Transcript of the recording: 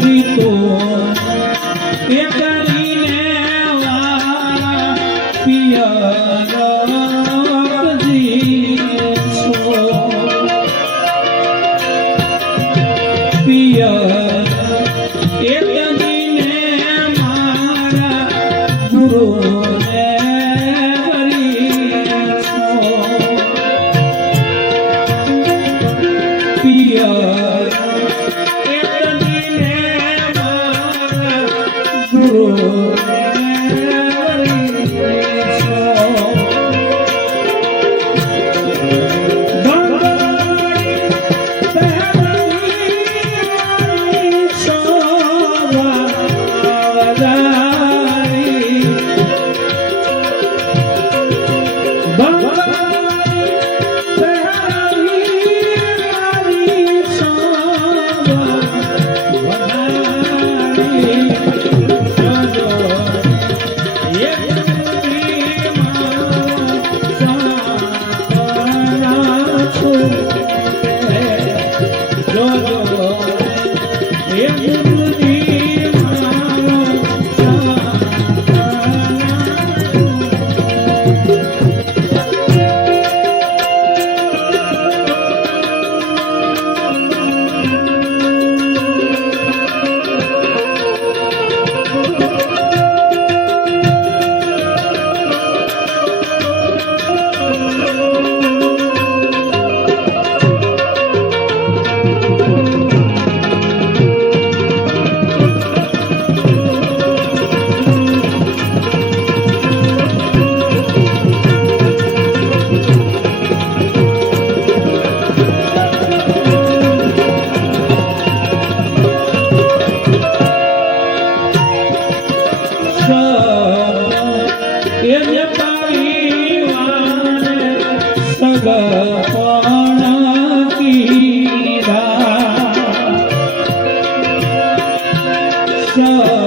ગુરુને আসো